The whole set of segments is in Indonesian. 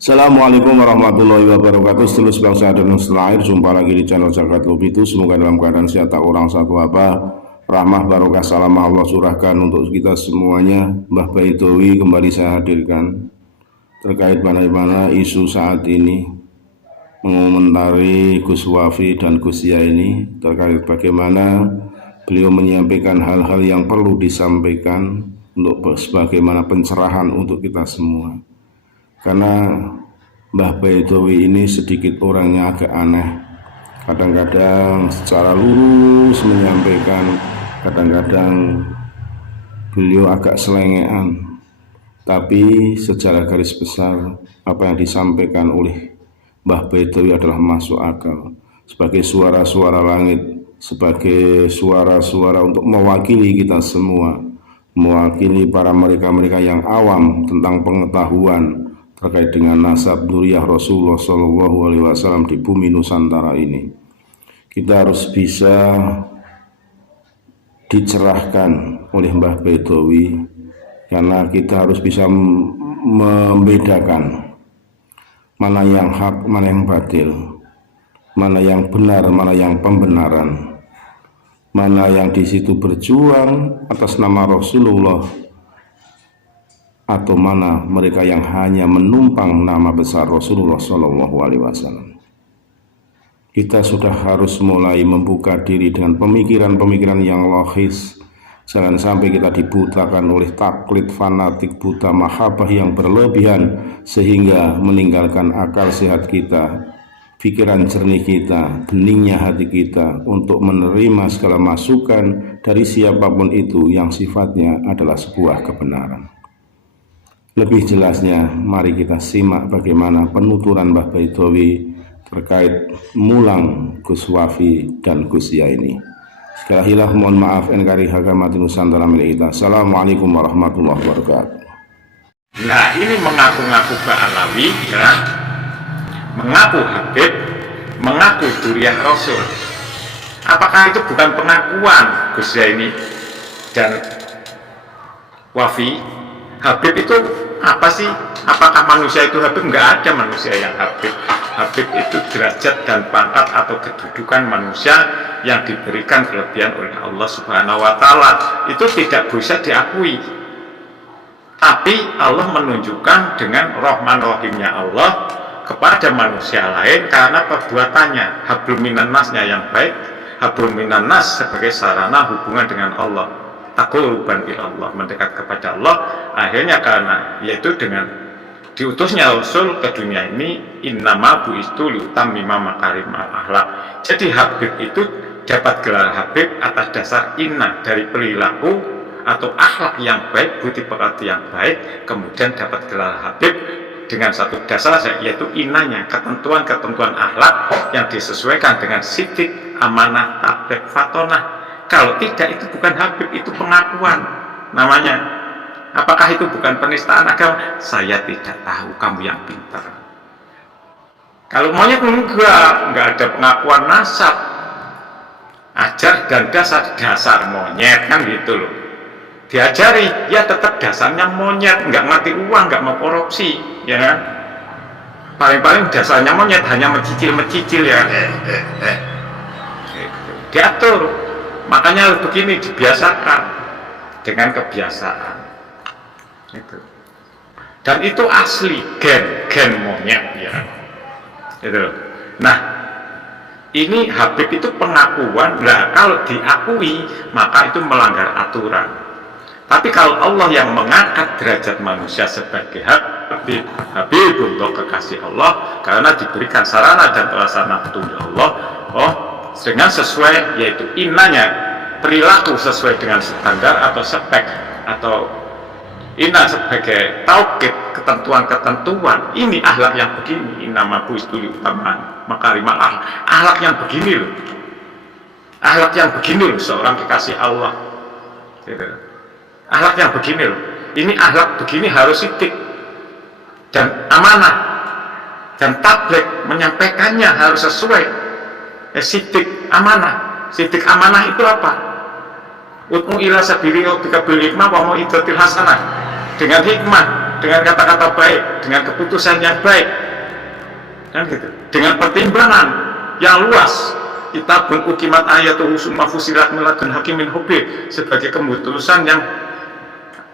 Assalamualaikum warahmatullahi wabarakatuh. Seluruh bangsa dan setanah air, jumpa lagi di channel Jagat Lubitu. Semoga dalam keadaan sehat, tak orang satu apa. Rahmah barokah salam Allah surahkan untuk kita semuanya. Mbah Baidowi kembali saya hadirkan terkait bagaimana isu saat ini mengomentari Gus Wafi dan Gus Ya ini, terkait bagaimana beliau menyampaikan hal-hal yang perlu disampaikan untuk sebagaimana pencerahan untuk kita semua. Karena Mbah Baidowi ini sedikit orangnya agak aneh, kadang-kadang secara lurus menyampaikan, kadang-kadang beliau agak selengean, tapi secara garis besar apa yang disampaikan oleh Mbah Baidowi adalah masuk akal, sebagai suara-suara langit, sebagai suara-suara untuk mewakili kita semua, mewakili para mereka-mereka yang awam tentang pengetahuan terkait dengan nasab Nuriyah Rasulullah SAW di bumi Nusantara ini. Kita harus bisa dicerahkan oleh Mbah Baidowi, karena kita harus bisa membedakan mana yang hak, mana yang batil, mana yang benar, mana yang pembenaran, mana yang di situ berjuang atas nama Rasulullah, atau mana mereka yang hanya menumpang nama besar Rasulullah SAW. Kita sudah harus mulai membuka diri dengan pemikiran-pemikiran yang logis. Jangan sampai kita dibutakan oleh taklid fanatik buta mahabbah yang berlebihan, sehingga meninggalkan akal sehat kita, pikiran jernih kita, beningnya hati kita untuk menerima segala masukan dari siapapun itu yang sifatnya adalah sebuah kebenaran. Lebih jelasnya, mari kita simak bagaimana penuturan Mbah Baidowi terkait mulang Gus Wafi dan Gus Ya ini. Sekali lagi mohon maaf, NKRI Hakamati Nusantara milik kita. Assalamualaikum warahmatullahi wabarakatuh. Nah, ini mengaku-ngaku Pak Alawi, ya, mengaku Habib, mengaku Duriah Rasul. Apakah itu bukan pengakuan Gus Ya ini dan Wafi? Habib itu apa sih? Apakah manusia itu Habib? Enggak ada manusia yang Habib. Habib itu derajat dan pangkat atau kedudukan manusia yang diberikan kelebihan oleh Allah Subhanahu wa Ta'ala. Itu tidak bisa diakui. Tapi Allah menunjukkan dengan Rahman Rahimnya Allah kepada manusia lain karena perbuatannya. Hablum minan nasnya yang baik, hablum minan nas sebagai sarana hubungan dengan Allah. Taqurruban ila Allah, mendekat kepada Allah. Akhirnya karena yaitu dengan diutusnya Rasul ke dunia ini, innama bu'istu liutammima makarimal akhlak. Jadi Habib itu dapat gelar Habib atas dasar inna, dari perilaku atau akhlak yang baik, budi pekerti yang baik, kemudian dapat gelar Habib dengan satu dasar, yaitu inanya, ketentuan-ketentuan akhlak yang disesuaikan dengan sidik, amanah, tabligh, fatonah. Kalau tidak, itu bukan Habib, itu pengakuan namanya. Apakah itu bukan penistaan agama? Saya tidak tahu, kamu yang pintar. Kalau monyet enggak ada pengakuan nasab, ajar dan dasar monyet, kan gitu loh. Diajari, ya tetap dasarnya monyet, nggak ngerti uang, nggak mau korupsi, ya kan? Paling-paling dasarnya monyet, hanya mencicil ya. Diatur. Makanya begini, dibiasakan dengan kebiasaan itu. Dan itu asli gen monyet, ya itu. Nah, ini Habib itu pengakuan. Nah, kalau diakui maka itu melanggar aturan. Tapi kalau Allah yang mengangkat derajat manusia sebagai Habibullah, kekasih Allah, karena diberikan sarana dan prasarana petunjuk Allah, dengan sesuai, yaitu inanya, perilaku sesuai dengan standar atau spek, atau ina sebagai taukid, ketentuan-ketentuan. Ini akhlak yang begini, innama bu'istu liutammima makarimal akhlak. Akhlak yang begini loh, akhlak yang begini loh seorang kekasih Allah gitu. Akhlak yang begini loh, ini akhlak begini harus sidik dan amanah, dan tabligh menyampaikannya harus sesuai. Sidik amanah. Sidik amanah itu apa? Utmu ila sabili rabbika bil hikmah wa mau'izatil hasanah, dengan hikmah dengan kata-kata baik, dengan keputusan yang baik, kan gitu, dengan pertimbangan yang luas. Kitabun ukimat ayatuhu summa fusilat min ladun hakimin habir, sebagai keputusan yang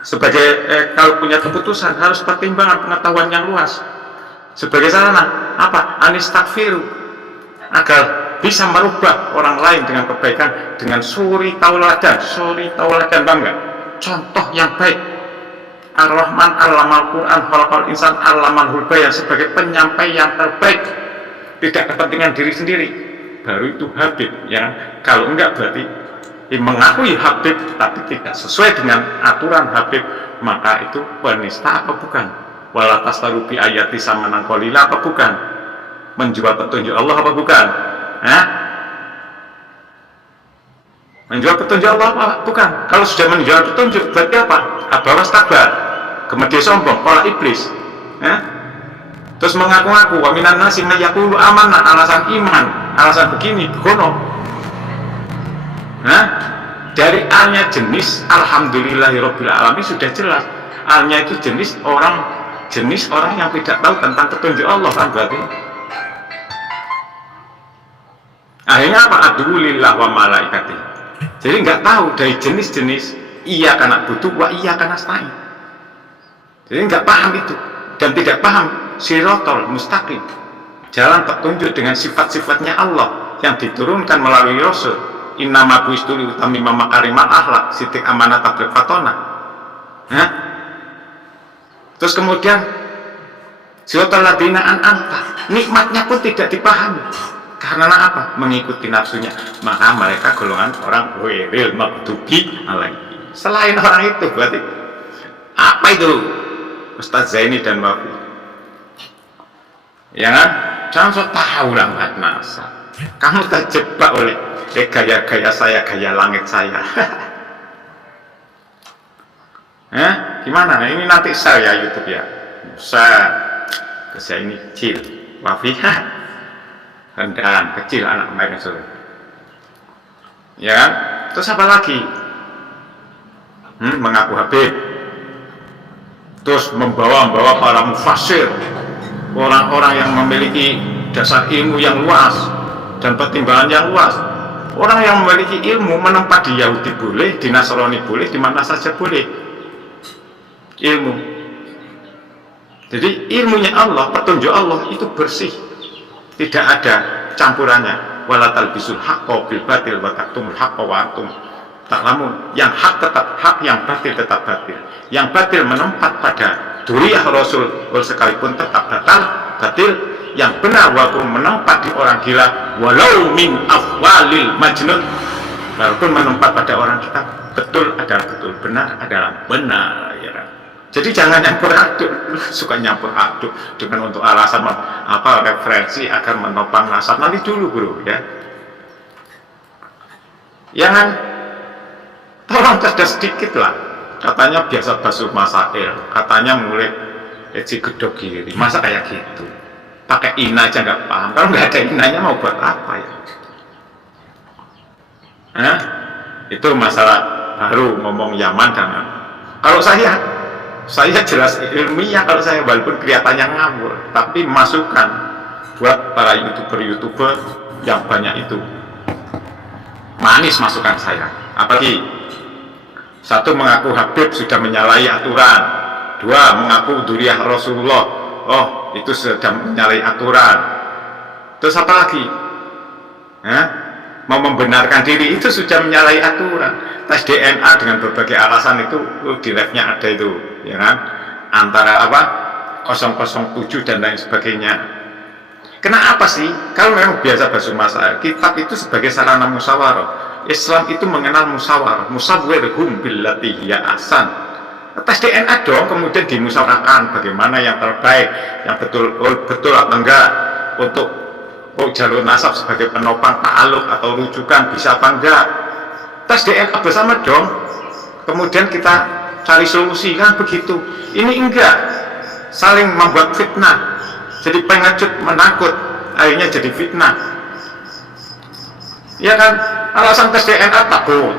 sebagai kalau punya keputusan harus pertimbangan pengetahuan yang luas. Sebagai sarana apa? Anistakfiru, agar bisa merubah orang lain dengan kebaikan, dengan suri tauladan bangga, contoh yang baik. Ar-Rahman allamal Quran khalaqal insan allamal bayan, sebagai penyampai yang terbaik, tidak kepentingan diri sendiri, baru itu Habib. Ya, kalau enggak berarti mengakui Habib tapi tidak sesuai dengan aturan Habib, maka itu penista apa bukan? Wala tastaru bi ayati samanan qalila apa bukan? Menjual petunjuk Allah apa bukan? Menjual petunjuk Allah apa bukan? Kalau sudah menjual petunjuk berarti apa? Abawas takbar, kemudian sombong, pola iblis. Terus mengaku-ngaku, wa minan nasi may yaqulu amanna, alasan iman, alasan begini, begono. Dari alnya jenis alhamdulillahirabbil alamin sudah jelas. Alnya itu jenis orang yang tidak tahu tentang petunjuk Allah, kan berarti. Akhirnya apa? Adulillah wa malaikati. Jadi nggak tahu dari jenis-jenis iya karena butuh, wa iya karena nasta'in. Jadi nggak paham itu, dan tidak paham sirotol mustaqim, jalan petunjuk dengan sifat-sifatnya Allah yang diturunkan melalui Rasul. Innama buistu liutamima makarimal akhlak sitik amanat tabligh fatona. Terus kemudian sirotol ladina an'amta, nikmatnya pun tidak dipahami. Karena apa? Mengikuti nafsunya. Maka mereka golongan orang ghairil maghdubi alaihim. Selain orang itu berarti apa itu? Ustaz Zaini dan Wafi. Ya kan? Jangan so tahu lah nasa. Kamu terjebak oleh gaya-gaya saya, gaya langit saya. Gimana? Nah, ini nanti saya YouTube ya. Saya ini kecil. Wafi rendahan, kecil anak mereka sore. Ya kan? Terus apa lagi? Mengaku Habib. Terus membawa para mufassir, orang-orang yang memiliki dasar ilmu yang luas dan pertimbangan yang luas. Orang yang memiliki ilmu menempat di Yahudi boleh, di Nasrani boleh, di mana saja boleh. Ilmu. Jadi ilmunya Allah, petunjuk Allah itu bersih. Tidak ada campurannya. Wala talbisul haqqo bil batil wa taktumul haqqo wa antum ta'lamun. Yang hak tetap hak, yang batil tetap batil. Yang batil menempat pada duriyah Rasul sekalipun tetap batil. Yang benar walaupun menempat di orang gila, walau min afwalil majnun, walaupun menempat pada orang kita, betul adalah betul, benar adalah benar, ya. Jadi jangan nyampur aduk, suka nyampur aduk dengan untuk alasan referensi agar menopang nasab. Nanti dulu bro, ya. Jangan, tolong cerdas sedikit lah. Katanya biasa basuh masail, katanya mulai eci gedok kiri, masa kayak gitu? Pakai ina aja nggak paham. Kalau nggak ada inanya mau buat apa ya? Itu masalah baru ngomong Yaman dan kalau saya jelas ilmiah, kalau saya walaupun kelihatannya ngawur, tapi masukan buat para youtuber yang banyak itu manis masukan saya. Apalagi satu, mengaku Habib sudah menyalahi aturan. Dua, mengaku duriyah Rasulullah, itu sudah menyalahi aturan. Terus apa lagi? Mau membenarkan diri itu sudah menyalahi aturan. Tes DNA dengan berbagai alasan itu di labnya ada itu, ya kan? Antara 007 dan lain sebagainya. Kenapa sih? Kalau memang biasa basuh masail, kitab itu sebagai sarana musyawarah. Islam itu mengenal musyawarah, musawwirhum billati hiya ahsan. Tes DNA dong, kemudian dimusyawarahkan bagaimana yang terbaik, yang betul apa enggak untuk jalur nasab sebagai penopang ta'aluk atau rujukan, bisa apa enggak. Tes DNA bersama dong, kemudian kita cari solusi, kan begitu. Ini enggak, saling membuat fitnah, jadi pengecut, menakut, akhirnya jadi fitnah. Ya kan, alasan tes DNA takut,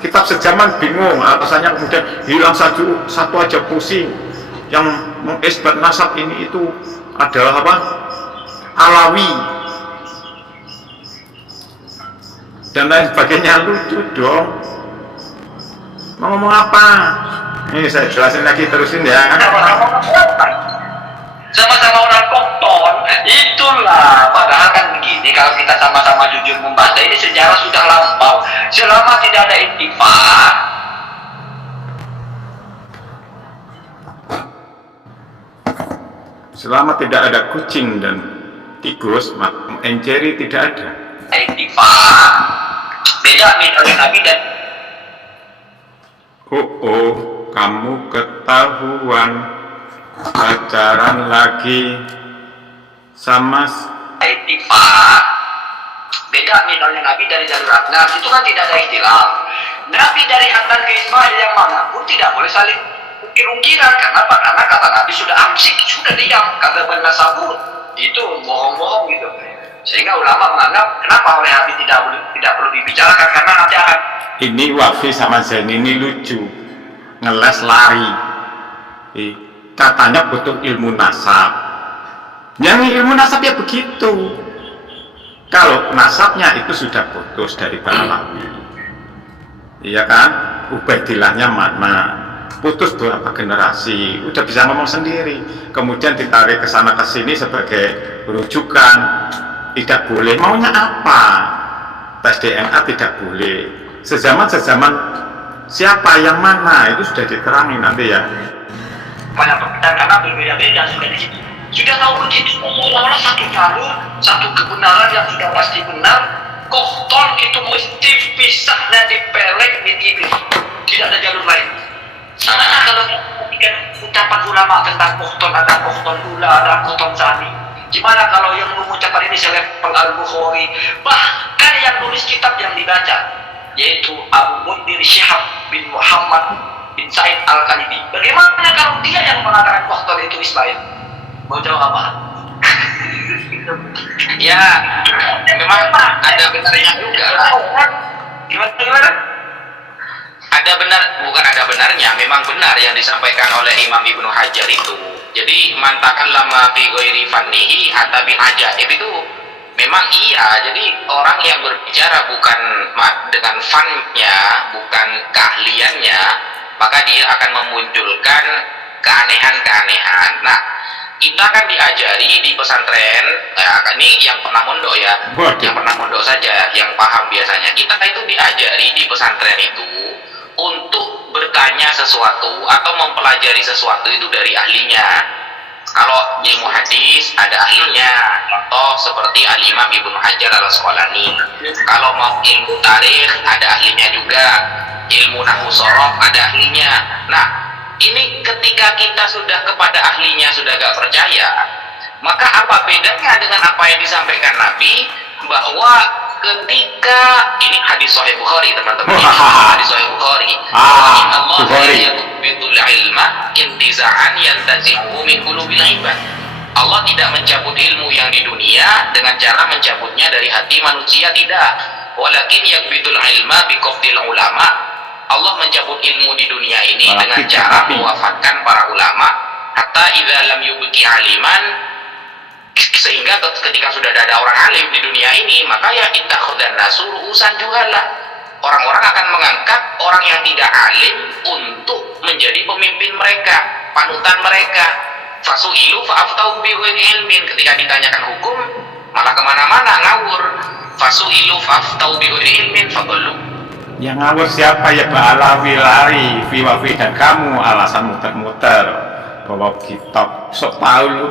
kitab sejaman bingung, alasannya kemudian hilang satu aja pusing. yang mengisbat nasab ini itu adalah apa? Alawi dan lain sebagainya. Lucu dong. Mau ngomong apa? Ini saya jelasin lagi, terusin ya. Sama-sama orang Kokton, itulah. Padahal kan begini, kalau kita sama-sama jujur membaca, ini sejarah sudah lampau. Selama tidak ada intifak, selama tidak ada kucing dan tikus, maka enceri tidak ada. intifak beda misalnya Nabi dan Oh, kamu ketahuan pacaran lagi sama intifak beda misalnya Nabi dari jalur Adnan, itu kan tidak ada ikhtilaf. Nabi dari Adnan ke Ismail yang mana pun tidak boleh saling ungkir-ungkiran. Karena apa? Karena kata Nabi sudah amsik, sudah diam, kata benar sabut itu bohong-bohong gitu. Sehingga ulama menganggap kenapa oleh Nabi tidak perlu dibicarakan, karena nanti akan ini. Wafi sama Zain ini lucu, ngeles lari. Katanya butuh ilmu nasab. Yang ilmu nasab ya begitu. Kalau nasabnya itu sudah putus dari Balawi, iya kan? Ubaidillahnya mana? Putus berapa generasi? Udah bisa ngomong sendiri. Kemudian ditarik ke sana ke sini sebagai rujukan. Tidak boleh. Maunya apa? Tes DNA tidak boleh. Sezaman siapa yang mana itu sudah diterangi nanti ya. banyak perbedaan karena berbeda-beda sudah di situ. Sudah tahu begitu, seolah-olah satu jalur, satu kebenaran yang sudah pasti benar. Kohton itu mesti pisahnya dipelek di TV. Tidak ada jalur lain. Sama kalau ketika ucapan ulama tentang kohton, ada kohton ula, ada kohton sani. Gimana kalau yang mengucapkan ini selevel Al-Bukhari, bahkan yang nulis kitab yang dibaca, yaitu Abu Mundir Syihab bin Muhammad bin Said Al-Khalidi. Bagaimana kalau dia yang mengatakan kohton itu Ismail? Mau jawab apa? Ya, memang ada benarnya juga. Gimana? Ada benar, bukan ada benarnya, memang benar yang disampaikan oleh Imam Ibnu Hajar itu. Jadi mantakan lama fi ghairi fannihi hatta bil ajaib itu memang iya. Jadi orang yang berbicara bukan dengan fannya, bukan keahliannya, maka dia akan memunculkan keanehan-keanehan. Nah, kita kan diajari di pesantren, ini yang pernah mondok ya, yang pernah mondok saja, yang paham biasanya. Kita itu diajari di pesantren itu untuk bertanya sesuatu atau mempelajari sesuatu itu dari ahlinya. Kalau ilmu hadis ada ahlinya, contoh seperti Al-Imam Ibnu Hajar Al-Asqalani. Kalau mau ilmu tarikh ada ahlinya juga, ilmu nahwu shorof ada ahlinya. Nah, ini ketika kita sudah kepada ahlinya sudah gak percaya, maka apa bedanya dengan apa yang disampaikan Nabi, bahwa ketika ini hadis Sahih Bukhari teman-teman, hadis Sahih Bukhari, Allah yaqbitul ilma intiza'an yantazi'u min qulubil ibad. Allah tidak mencabut ilmu yang di dunia dengan cara mencabutnya dari hati manusia, tidak. Walakin yaqbitul ilma biqabdil ulama. Allah mencabut ilmu di dunia ini dengan cara mewafatkan para ulama, hatta idza lam yubqi aliman, sehingga ketika sudah ada orang alim di dunia ini, maka ya ittakhadhan nasu ru'usan juhala. Orang-orang akan mengangkat orang yang tidak alim untuk menjadi pemimpin mereka, panutan mereka. Fasu'ilu fa'aftau bi ghairi ilmin, ketika ditanyakan hukum malah kemana-mana ngawur. Fasu'ilu fa'aftau bi ghairi ilmin fadallu. Yang ngawur siapa ya? Pak Alawi lari, Wafi dan kamu alasan muter-muter bawa kitab, sok tahu lu.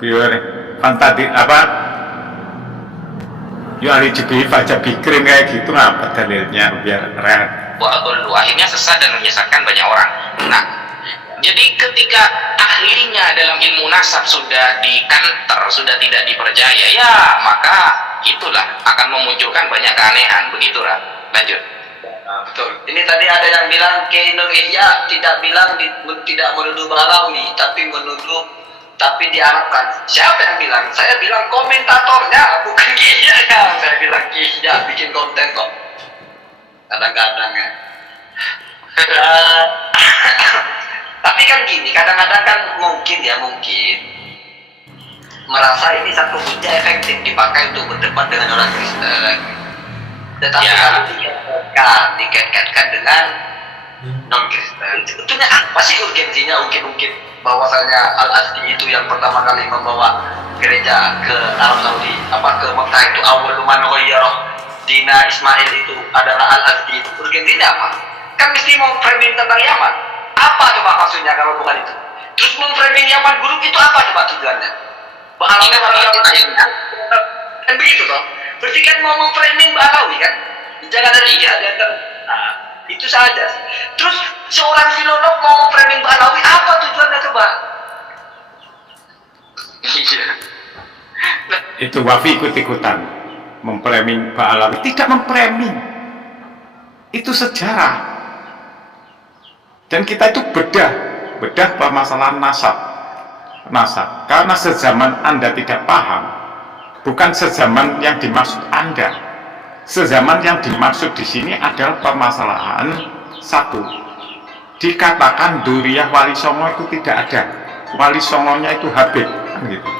Biar tadi apa? Ya hari Jibril baca bikirin kayak gitu, apa dalilnya biar keren. Akhirnya sesat dan menyesatkan banyak orang. Nah, jadi ketika ahlinya dalam ilmu nasab sudah dikanter, sudah tidak dipercaya, ya maka itulah akan memunculkan banyak keanehan. Begitulah. Lanjut. Betul. Ini tadi ada yang bilang ke Indonesia tidak bilang tidak menuduh Balawi, tapi diharapkan. Siapa yang bilang? Saya bilang komentatornya, bukan kiainya. Saya bilang kiai bikin konten kok. Kadang-kadang ya. Tapi Tapi kan gini, kadang-kadang kan mungkin merasa ini satu hujah efektif dipakai untuk berdebat dengan orang Kristen. Tetapi kalau dikaitkan dengan non Kristen, sebetulnya apa sih urgensinya ungkit bahwasanya Al-Azdi itu yang pertama kali membawa gereja ke Arab Saudi, ke Mekah itu awal man ghayyara dina Ismail itu adalah Al-Azdi. Itu urgensinya apa? Kan mesti mau framing tentang Yaman. Apa coba maksudnya kalau bukan itu? Terus memframing Yaman buruk itu apa coba tujuannya? Bahalawi kan begitu toh. Berarti kan mau memframing Bahalawi kan? Jangan ada nah, itu saja. Terus seorang filolog mau memframing Bahalawi apa tujuannya coba? Itu Wafi ikut-ikutan memframing Bahalawi. Tidak memframing, itu sejarah. Dan kita itu bedah permasalahan nasab. Karena sezaman Anda tidak paham, bukan sezaman yang dimaksud Anda. Sezaman yang dimaksud di sini adalah permasalahan satu. Dikatakan Duriyah Wali Songo itu tidak ada. Wali Songonya itu Habib, kan gitu.